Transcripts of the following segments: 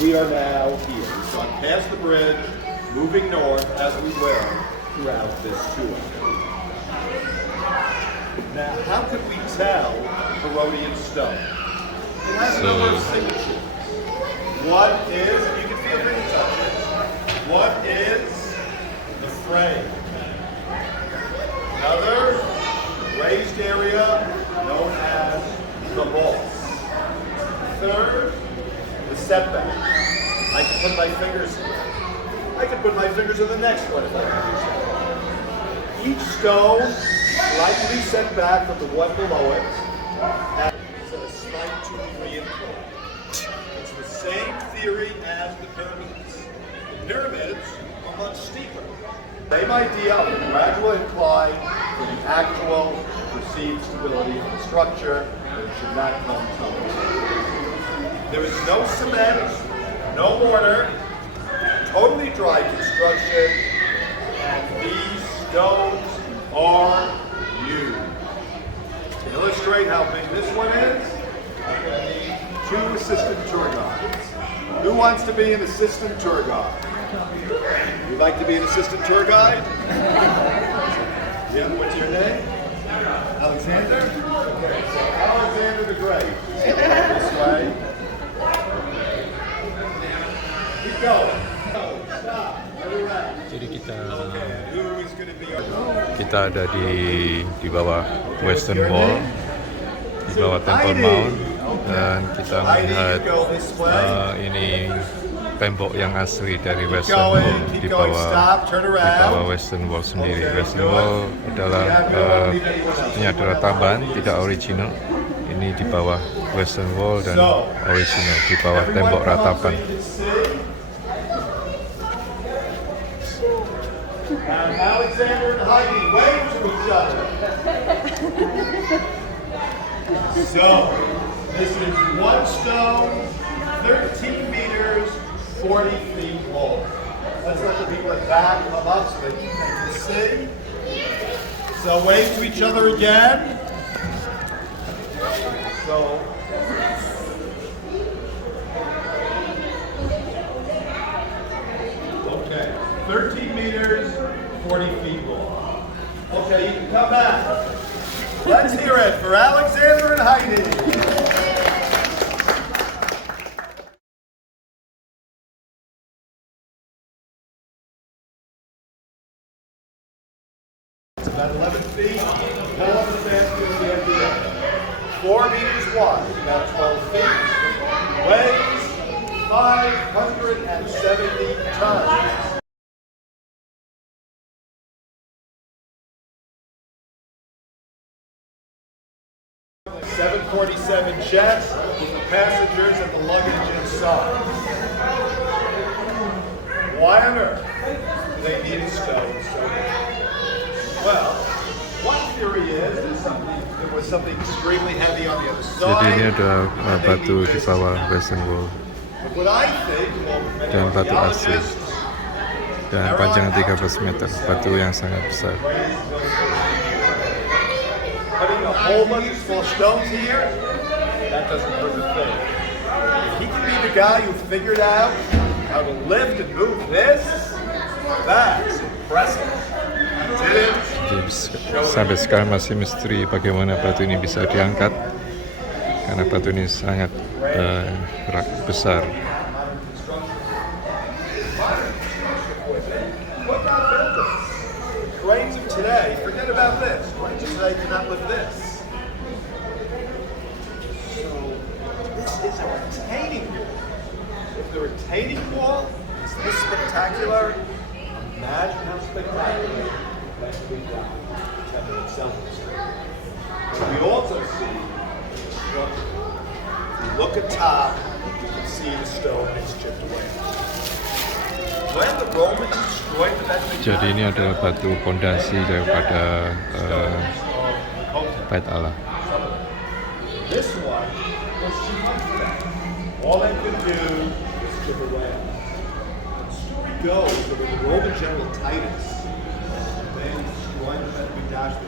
we are now here. We've gone past the bridge, moving north as we will throughout this tour. Now, how could we tell Herodian stone? It has a number of signatures. One is, you can feel free to touch it. One is the frame. Another raised area known as the boss. Third, the setback. I can put my fingers here. I can put my fingers in the next one if I want. Each stone slightly set back from the one below it and a slight degree of pull. It's the same theory as the pyramids. The pyramids are much steeper. Same idea of a gradual incline for the actual perceived stability of the structure, but it should not come tumbling. There is no cement, no mortar, totally dry construction, and these stones are huge. To illustrate how big this one is, I'm going to need 2 assistant tour guides. Who wants to be an assistant tour guide? You'd like to be an assistant tour guide? Yeah, what's your name? Alexander? Okay, so Alexander the Great. This way. Keep going. Stop. Jadi kita ada di bawah Western Wall, di bawah Temple Mount, dan kita melihat ini tembok yang asli dari Western Wall di bawah Western Wall sendiri. Western Wall adalah ini adalah tambahan, tidak original. Ini di bawah Western Wall dan original di bawah Tembok Ratapan. Alexander and Heidi wave to each other. So, this is one stone, 13 meters, 40 feet long. Let's let the people at the back come up so they can see. So, wave to each other again. So, okay, 13 meters, 40 feet long. Okay, you can come back. Let's hear it for Alexander and Heidi. It's about 11 feet. Pull up the basket at the end of the day. 4 meters wide, about 12 feet. Weighs 570 tons. 747 jets with the passengers and the luggage inside. Why on earth do they need a stone so big? Well, one theory is there was something extremely heavy on the other side. Jadi ini ada batu di bawah Western Wall dan batu asli dan panjang 13 meter, batu yang sangat besar. Putting a whole bunch of small stones here, that doesn't prove a thing. If he can be the guy who figured out how to lift and move this, that's impressive. Jadi, sampai sekarang masih misteri bagaimana batu ini bisa diangkat, karena batu ini sangat besar. Cranes of today, forget about this. Cranes of today cannot lift this. So, this is a retaining wall. If the retaining wall is this spectacular, imagine how spectacular that could be done. The temple itself is. We also see the structure. If you look at top, you can see the stone is chipped away. When the Romans destroyed the Jadi ini adalah batu fondasi daripada Bait Allah. This one was too much for them. All they could do was chip away. The story goes that when the Roman general Titus destroyed the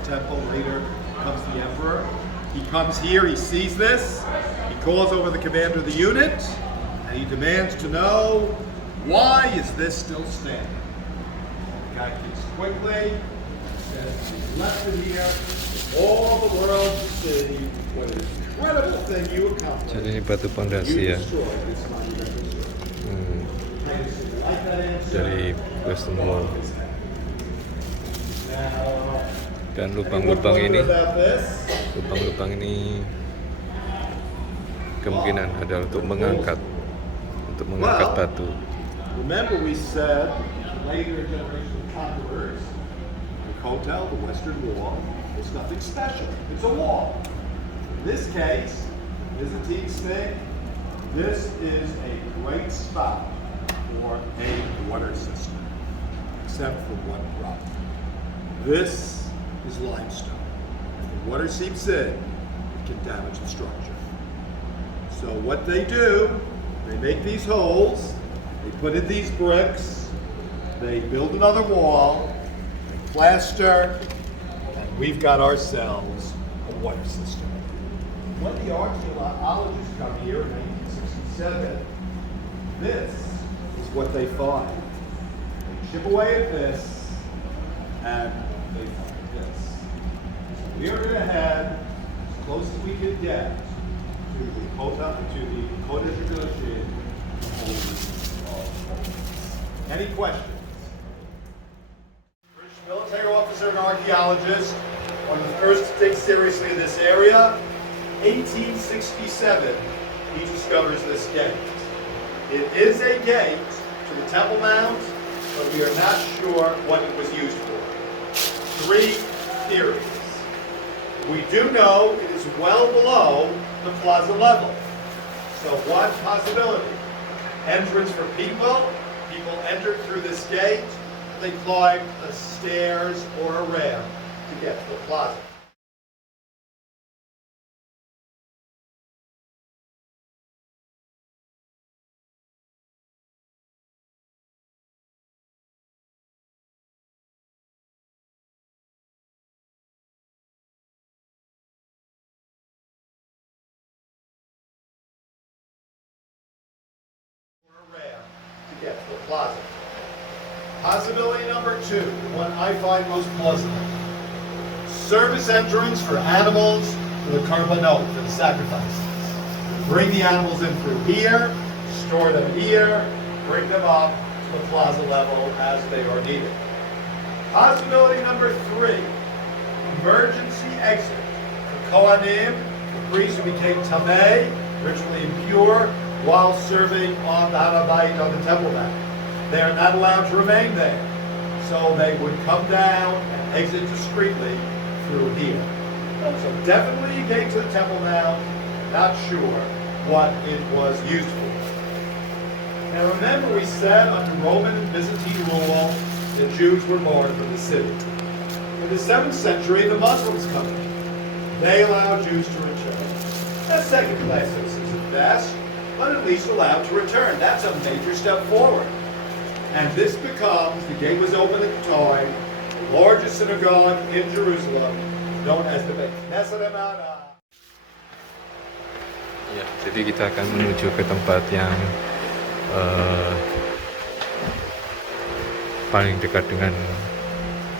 temple, later comes the emperor. He comes here, he sees this, he calls over the commander of the unit, and he demands to know, why is this still standing? The guy thinks quickly, says, "You left it here, all the world to see what an incredible thing you accomplished. Jadi ini batu pondasi You ya, destroyed this monumental structure." Like that answer? dari Western Wall. Now, Dan anyone lubang-lubang wonder ini, about this? lubang-lubang ini kemungkinan adalah untuk mengangkat batu. Remember we said later generation of conquerors, the hotel, the Western Wall, was nothing special. It's a wall. In this case, Byzantines think this is a great spot for a water system, except for one problem. This is limestone. If the water seeps in, it can damage the structure. So what they do, they make these holes, they put in these bricks, they build another wall, they plaster, and we've got ourselves a water system. When the archaeologists come here in 1967, this is what they find. They chip away at this, and they find this. So we are going to head as close as we can get to the Kodesh HaKodashim, Holy of Holies. Any questions? British military officer and archaeologist, one of the first to take seriously this area. 1867, he discovers this gate. It is a gate to the Temple Mount, but we are not sure what it was used for. 3 theories. We do know it is well below the plaza level. So one possibility, entrance for people entered through this gate, they climbed a stairs or a ramp to get to the plaza. To get to the plaza. Possibility number 2, the one I find most plausible. Service entrance for animals for the karbanot, for the sacrifices. Bring the animals in through here, store them here, bring them up to the plaza level as they are needed. Possibility number 3, emergency exit for Kohanim, the priests who became tameh, ritually impure, while serving on the Harabait, on the Temple Mount. They are not allowed to remain there. So they would come down and exit discreetly through here. So definitely a gate to the Temple Mount, not sure what it was used for. Now remember we said under Roman and Byzantine rule, the Jews were born from the city. In the 7th century, the Muslims come in. They allow Jews to return. As second-class citizens at best, but at least allowed to return. That's a major step forward. And this becomes, the gate was open at the time, the largest synagogue in Jerusalem, known as the Beit Knesset Emana. Ya, jadi kita akan menuju ke tempat yang paling dekat dengan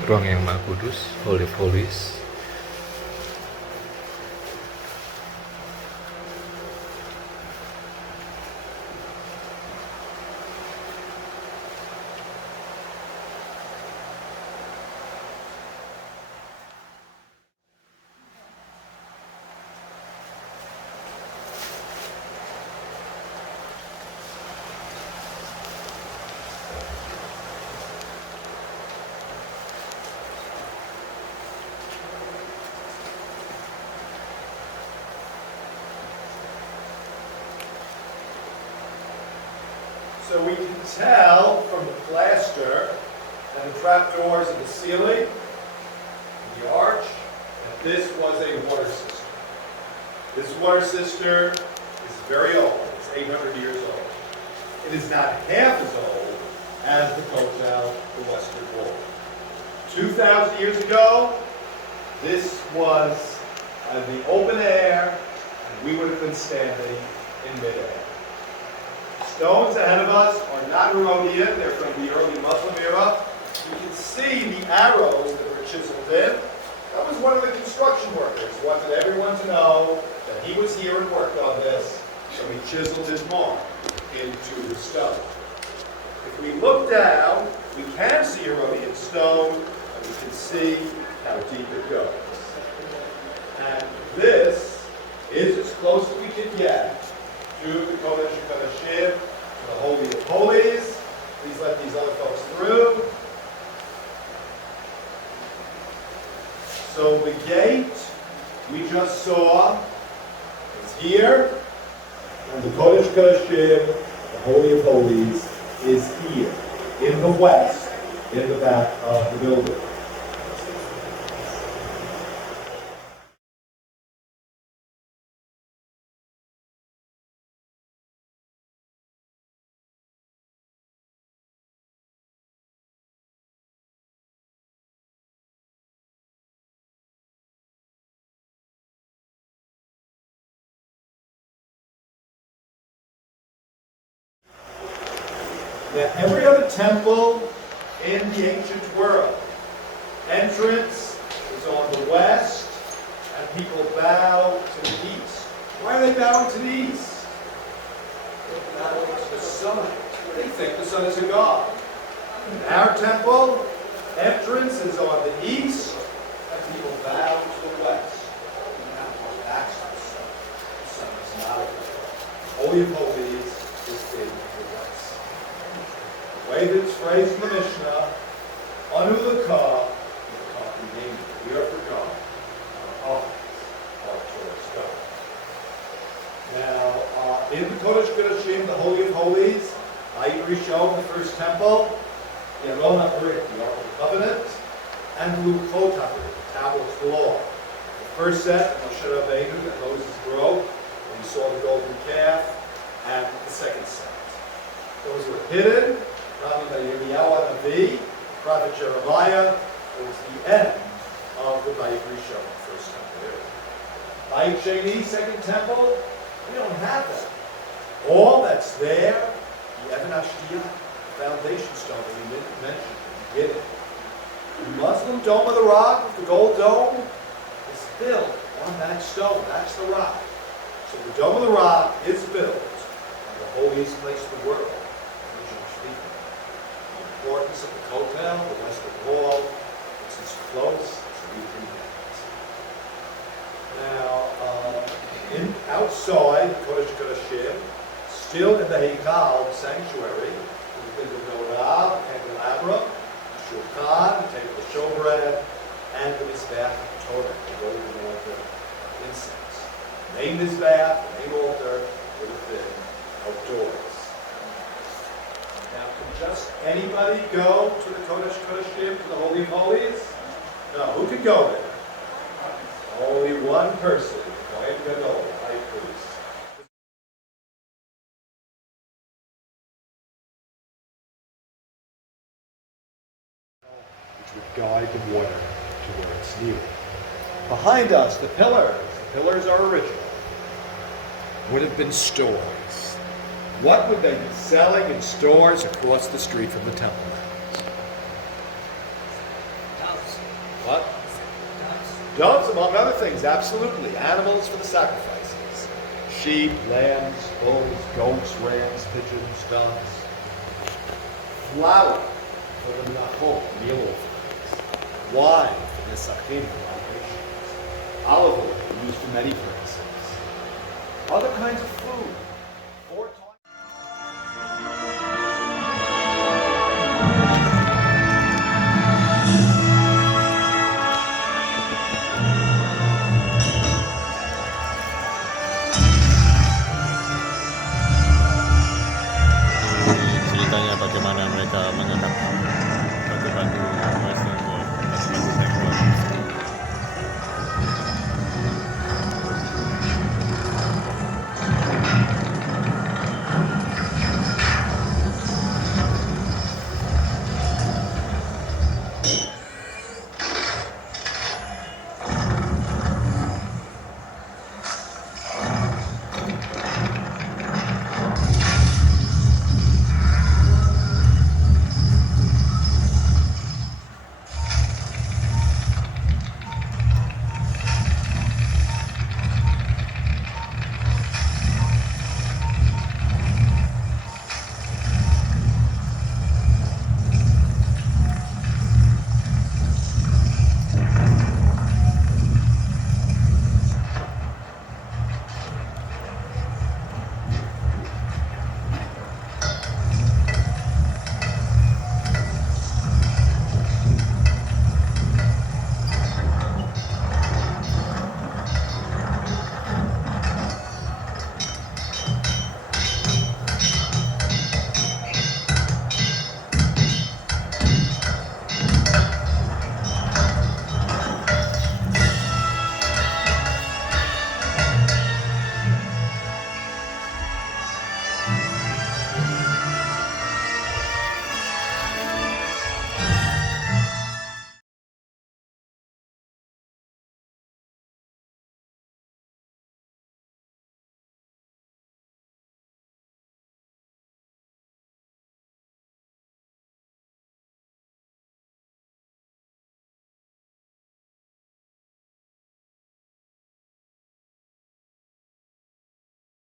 ruang yang Maha Kudus, Holy of Holies. So we can tell from the plaster and the trapdoors in the ceiling, the arch, that this was a water cistern. This water cistern is very old. It's 800 years old. It is not half as old as the Kotel, the Western Wall. 2,000 years ago, this was in the open air, and we would have been standing in midair. stones ahead of us are not Herodian, they're from the early Muslim era. You can see the arrows that were chiseled in. That was one of the construction workers, wanted everyone to know that he was here and worked on this, so he chiseled his mark into the stone. If we look down, we can see Herodian stone, and we can see how deep it goes. And this is as close as we can get to the Kodesh HaKodashim, to the Holy of Holies. Please let these other folks through. So the gate we just saw is here, and the Kodesh HaKodashim, the Holy of Holies, is here, in the west, in the back of the building. Now, every other temple in the ancient world, entrance is on the west, and people bow to the east. Why are they bowing to the east? They're bowing to the sun. They think the sun is a god. In our temple, entrance is on the east, and people bow to the west. That's the sun. The sun is not a god. Holy of Holies is in the west. The way that it's phrased in the Mishnah, Anu L'Ka, we are for God, our towards God. Now, in the Kodesh HaKodashim, the Holy of Holies, Bayit Rishon, the first temple, the Aron HaBrit, the Ark of the Covenant, and the Luchot HaBrit, the tablets of the law. The first set, Moshe Rabbeinu, that Moses broke, when he saw the golden calf, and the second set. Those were hidden. Yirmiyahu Navi, Prophet Jeremiah, was the end of the Bayit Rishon, first temple. Bayit Sheni, second temple, we don't have that. All that's there, the Even HaShtiyah, the foundation stone that we mentioned at the beginning. The Muslim Dome of the Rock, the gold dome, is built on that stone. That's the rock. So the Dome of the Rock is built on the holiest place in the world. The importance of the Kotel, the Western Wall, it's as close as we can get. Now, outside the Kodesh HaKodashim, still in the Heikal sanctuary, the Menorah, the candelabra, the Shulchan, the table of showbread, and the Mizbeach of Torah, the golden altar of incense. The main Mizbeach, the main altar, would have been outdoors. Now, can just anybody go to the Kodesh HaKodashim, to the Holy of Holies? No. Who can go there? Only one person, Kohen Gadol, the high priest. Which would guide the water to where it's needed. Behind us, the pillars are original, would have been stores. What would they be selling in stores across the street from the temple? Doves. What? Doves, among other things, absolutely. Animals for the sacrifices. Sheep, lambs, bulls, goats, rams, pigeons, doves. Flour for the nachot, meal offerings. Wine for the Shechinah, libations. Olive oil used for many purposes. Other kinds of food. Ceritanya bagaimana mereka mengangkat batu-batu